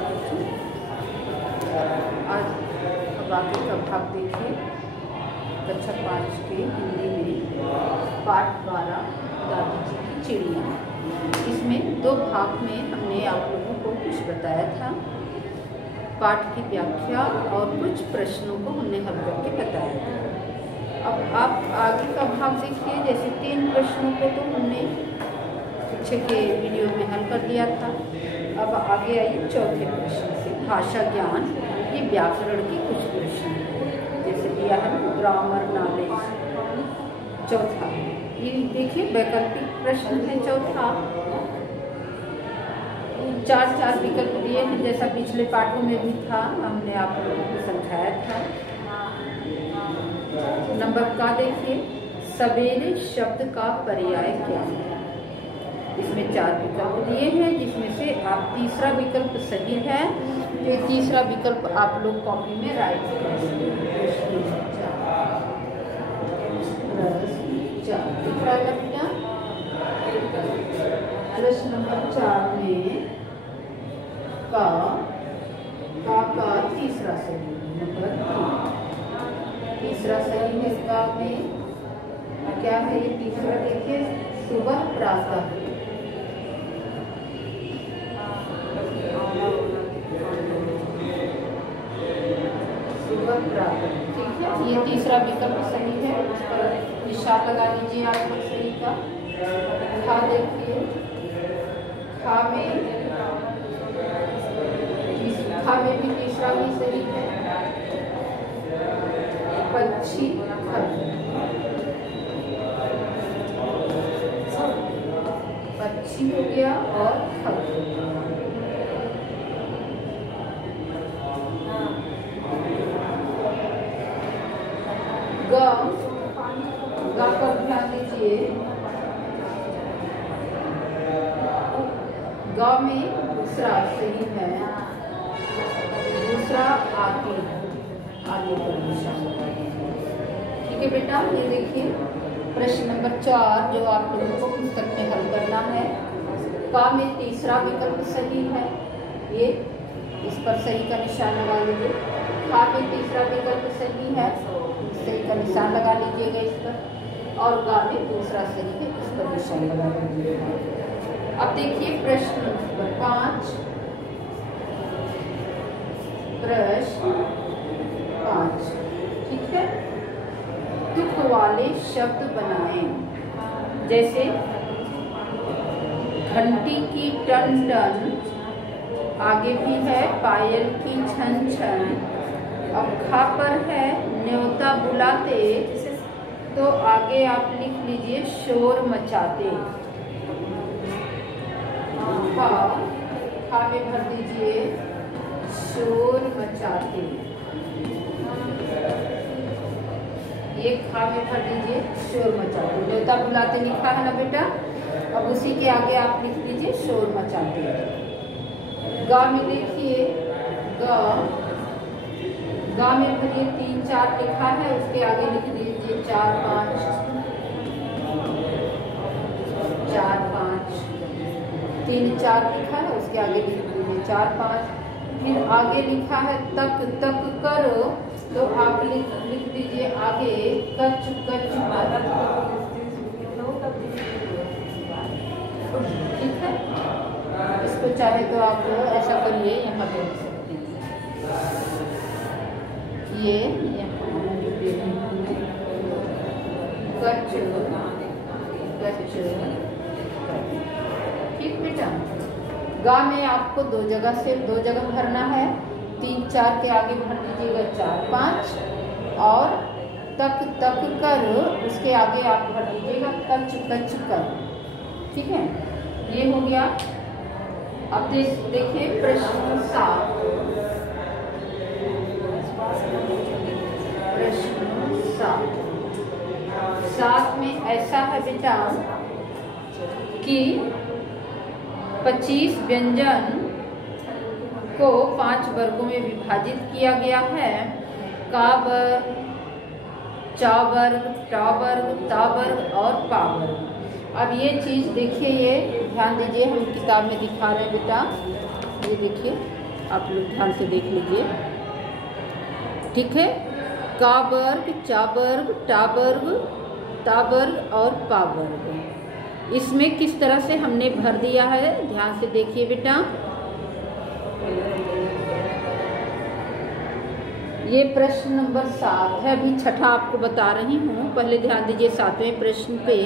नमस्कार बच्चों। आज अब आगे का भाग देखिए कक्षा 5 के हिंदी में पाठ 12 दादी जी की चिड़िया। इसमें 2 भाग में हमने आप लोगों को कुछ बताया था, पाठ की व्याख्या और कुछ प्रश्नों को हमने हल करके बताया था। अब आप आगे का भाग देखिए। जैसे 3 प्रश्नों को तो हमने शिक्षक के वीडियो में हल कर दिया था। अब आगे आइए चौथे प्रश्न से, भाषा ज्ञान, ये व्याकरण के कुछ प्रश्न जैसे दिया है ग्रामर नॉलेज। चौथा ये देखिए वैकल्पिक प्रश्न है। चौथा 4 विकल्प दिए हैं, जैसा पिछले पाठों में भी था, हमने आप लोगों को समझाया था। नंबर का देखिए, सवेरे शब्द का पर्याय क्या है। इसमें 4 विकल्प दिए हैं, जिसमें से आप तीसरा विकल्प सही है। तो तीसरा विकल्प आप लोग कॉपी में राइट करेंगे। प्रश्न नंबर 4 में का तीसरा सही नंबर तीसरा सही है। का में क्या है ये तीसरा देखिए, सुबह प्रातः। ठीक है, ये तीसरा विकल्प सही है, उस पर निशान लगा लीजिए आप लोग सही का। खा देखिए, खा में भी तीसरा भी सही है। पक्षी हो गया और खत। गा पर ध्यान दीजिए। गा में दूसरा सही है, दूसरा आगे पर निशान। ठीक है बेटा, ये देखिए प्रश्न नंबर 4 जो आप लोगों को पुस्तक में हल करना है। का में तीसरा विकल्प सही है, ये इस पर सही का निशान लगा लीजिए। खा में तीसरा विकल्प सही है, सही का निशान लगा लीजिएगा इस पर। और गा में दूसरा सही है, इस पर निशान लगा लीजिएगा। अब देखिए प्रश्न नंबर 5। प्रश्न 5 ठीक है, तुक वाले शब्द बनाएं। जैसे घंटी की टन टन, आगे भी है पायल की छन छन। अब खा पर है न्योता बुलाते, तो आगे आप लिख लीजिए शोर मचाते। खा में भर दीजिए शोर मचाते। ये खा में भर दीजिए शोर मचाते। न्योता बुलाते लिखा है ना बेटा, अब उसी के आगे आप लिख दीजिए शोर मचाते। गा में देखिए, गा में भरिए 3 4 लिखा है, उसके आगे लिख दीजिए 4 5 3 4 लिखा है, उसके आगे लिख दीजिए 4 5। फिर आगे लिखा है तक तक करो, तो आप लिख दीजिए आगे कच कच। ठीक है, इसको चाहे तो आप ऐसा करिए, यहाँ पे लिख सकते हैं। ये कच कच। ठीक बेटा, गा में आपको 2 जगह भरना है। 3 4 के आगे भर दीजिएगा 4 5, और तक तक कर उसके आगे आप भर दीजिएगा कच कच कर। ठीक है, ये हो गया। अब देखिए प्रश्न 7। प्रश्न 7 में ऐसा है बेटा कि 25 व्यंजन को 5 वर्गों में विभाजित किया गया है। का वर्ग, चा वर्ग, टा वर्ग, ता वर्ग और पा वर्ग। अब ये चीज़ देखिए, ये ध्यान दीजिए, हम किताब में दिखा रहे हैं बेटा। ये देखिए आप लोग ध्यान से देख लीजिए। ठीक है, का वर्ग, चा वर्ग, टा वर्ग, ता वर्ग और पा वर्ग। इसमें किस तरह से हमने भर दिया है, ध्यान से देखिए बेटा। ये प्रश्न नंबर 7 है, अभी छठा आपको बता रही हूँ। पहले ध्यान दीजिए 7वें प्रश्न पे।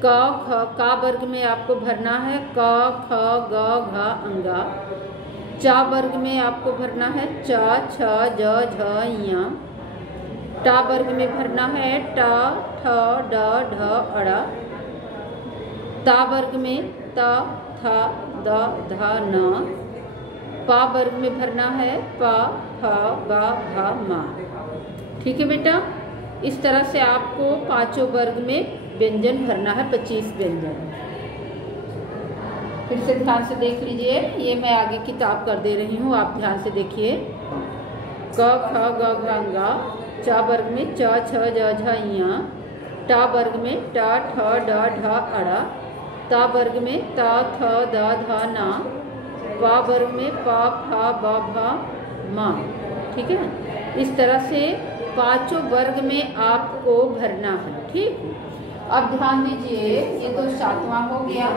क ख, का वर्ग में आपको भरना है क ख ग घ अंगा। चा वर्ग में आपको भरना है च छ ज झ ञ। टा वर्ग में भरना है ट ठ ड ढ अड़ा। ता वर्ग में त थ द ध न। पा वर्ग में भरना है पा फ ब भ मा। ठीक है बेटा, इस तरह से आपको पांचों वर्ग में व्यंजन भरना है, 25 व्यंजन। फिर से ध्यान से देख लीजिए, ये मैं आगे किताब कर दे रही हूँ, आप ध्यान से देखिए। क ख ग घ अंगा। चा वर्ग में च छ ज झ ञ। टा वर्ग में ट ठ ड ढ अड़ा। ता वर्ग में त थ द ध न। पा वर्ग में पा फा ब भ मा। ठीक है, इस तरह से पांचों वर्ग में आपको भरना है। ठीक, अब ध्यान दीजिए, ये तो 7वां हो गया।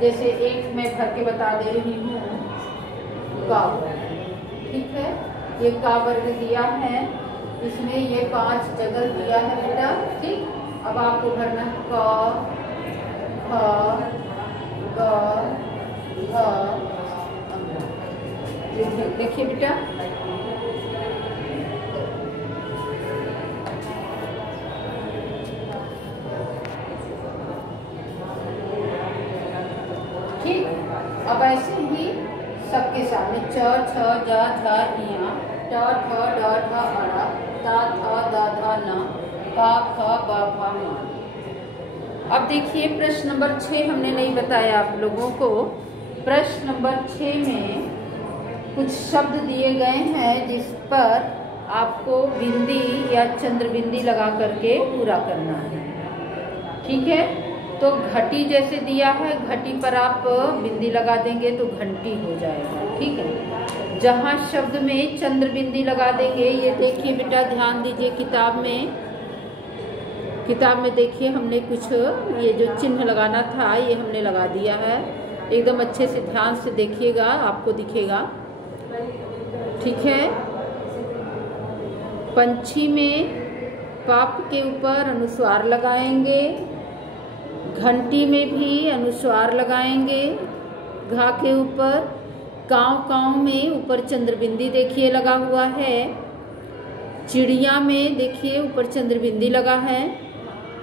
जैसे एक मैं भर के बता दे रही हूँ, का वर्ग। ठीक है, ये का वर्ग दिया है, इसमें ये 5 जगह दिया है बेटा। ठीक, अब आपको भरना है क ख ग घ। देखिए बेटा, ठीक। अब ऐसे ही सबके सामने च छ ज झ ञ। ट ठ ड ढ अड़ा। ता थ द ध न। पा फ ब भ म। अब देखिए प्रश्न नंबर 6 हमने नहीं बताया आप लोगों को। प्रश्न नंबर 6 में कुछ शब्द दिए गए हैं जिस पर आपको बिंदी या चंद्र बिंदी लगा करके पूरा करना है। ठीक है, तो घटी जैसे दिया है, घटी पर आप बिंदी लगा देंगे तो घंटी हो जाएगा। ठीक है, जहाँ शब्द में चंद्र बिंदी लगा देंगे, ये देखिए बेटा, ध्यान दीजिए किताब में देखिए, हमने कुछ ये जो चिन्ह लगाना था ये हमने लगा दिया है। एकदम अच्छे से ध्यान से देखिएगा, आपको दिखेगा। ठीक है, पंछी में पाप के ऊपर अनुस्वार लगाएंगे, घंटी में भी अनुस्वार लगाएंगे घा के ऊपर। कांव कांव में ऊपर चंद्रबिंदी देखिए लगा हुआ है। चिड़िया में देखिए ऊपर चंद्रबिंदी लगा है।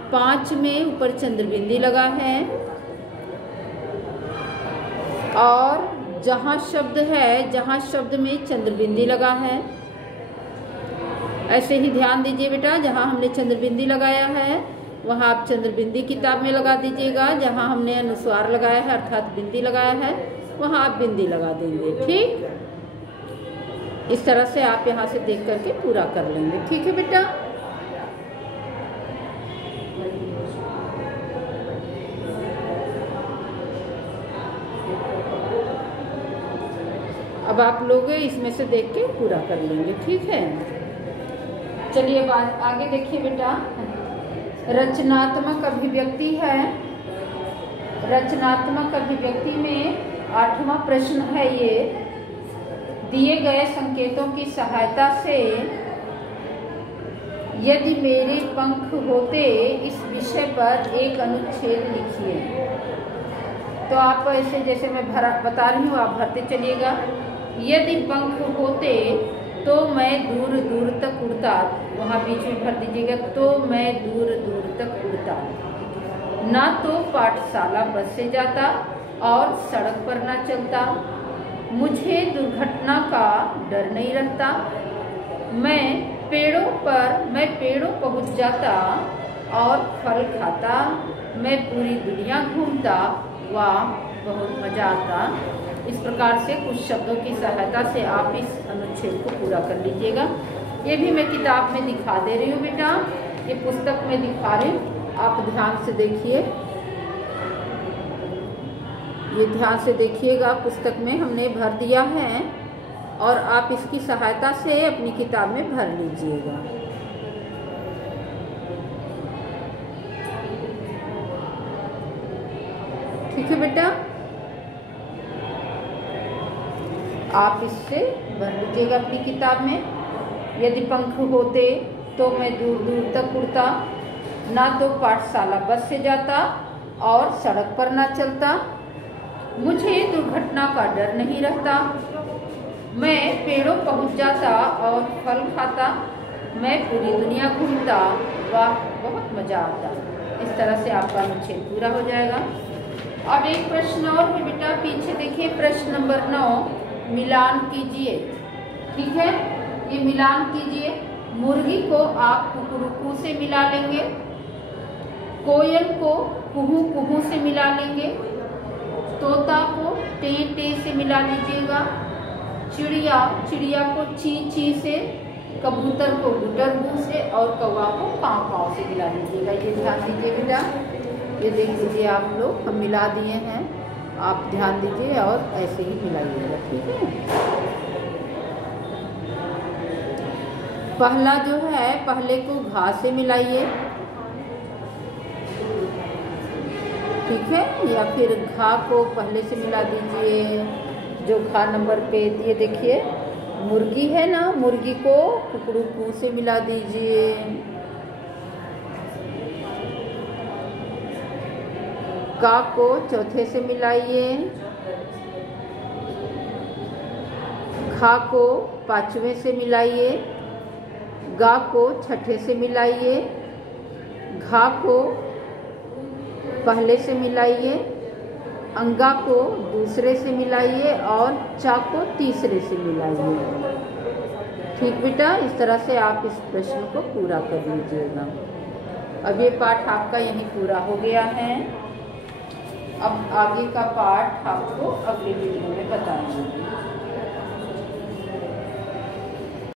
5 में ऊपर चंद्रबिंदी लगा है। और जहाँ शब्द है, जहाँ शब्द में चंद्रबिंदी लगा है, ऐसे ही ध्यान दीजिए बेटा, जहाँ हमने चंद्रबिंदी लगाया है वहाँ आप चंद्रबिंदी किताब में लगा दीजिएगा। जहाँ हमने अनुस्वार लगाया है अर्थात बिंदी लगाया है वहाँ आप बिंदी लगा देंगे। ठीक, इस तरह से आप यहाँ से देख करके पूरा कर लेंगे। ठीक है बेटा, अब आप लोग इसमें से देख के पूरा कर लेंगे। ठीक है, चलिए बात आगे देखिए बेटा। रचनात्मक अभिव्यक्ति है। रचनात्मक अभिव्यक्ति में 8वां प्रश्न है ये। दिए गए संकेतों की सहायता से यदि मेरे पंख होते इस विषय पर एक अनुच्छेद लिखिए। तो आप ऐसे जैसे मैं बता रही हूँ आप भरते चलिएगा। यदि पंख होते तो मैं दूर दूर तक उड़ता, वहाँ बीच में भर दीजिएगा, तो मैं दूर दूर तक उड़ता। ना तो पाठशाला बस से जाता और सड़क पर ना चलता। मुझे दुर्घटना का डर नहीं रहता। मैं पेड़ों पहुँच जाता और फल खाता। मैं पूरी दुनिया घूमता, वाह बहुत मजा आता। इस प्रकार से कुछ शब्दों की सहायता से आप इस अनुच्छेद को पूरा कर लीजिएगा। ये भी मैं किताब में दिखा दे रही हूँ बेटा, ये पुस्तक में दिखा रही हूँ, आप ध्यान से देखिए। ये ध्यान से देखिएगा, पुस्तक में हमने भर दिया है और आप इसकी सहायता से अपनी किताब में भर लीजिएगा। ठीक है बेटा, आप इससे भर लीजिएगा अपनी किताब में। यदि पंख होते तो मैं दूर दूर तक उड़ता, ना तो पाठशाला बस से जाता और सड़क पर ना चलता। मुझे दुर्घटना का डर नहीं रहता, मैं पेड़ों पहुंच जाता और फल खाता। मैं पूरी दुनिया घूमता, वाह बहुत मज़ा आता। इस तरह से आपका अनुच्छेद पूरा हो जाएगा। अब एक प्रश्न और है बेटा, पीछे देखिए प्रश्न नंबर 9, मिलान कीजिए। ठीक है, ये मिलान कीजिए। मुर्गी को आप कुकरुकू से मिला लेंगे, कोयल को कुहू कुहू से मिला लेंगे, तोता को टे टे से मिला लीजिएगा, चिड़िया को ची ची से, कबूतर को गुटर गू से और कौवा को काव काव से मिला लीजिएगा। ये ध्यान दीजिए बेटा, ये देख लीजिए आप लोग हम मिला दिए हैं, आप ध्यान दीजिए और ऐसे ही मिलाइएगा। ठीक है, पहला जो है पहले को घा से मिलाइए। ठीक है, या फिर घा को पहले से मिला दीजिए। जो घा नंबर पे ये देखिए मुर्गी है ना, मुर्गी को कुकड़ू से मिला दीजिए। का को चौथे से मिलाइए, खा को पांचवें से मिलाइए, गा को छठे से मिलाइए, घा को पहले से मिलाइए, अंगा को दूसरे से मिलाइए और चा को तीसरे से मिलाइए। ठीक बेटा, इस तरह से आप इस प्रश्न को पूरा कर लीजिएगा। अब ये पाठ आपका यहीं पूरा हो गया है। अब आगे का पाठ आपको अगले वीडियो में बताएंगे।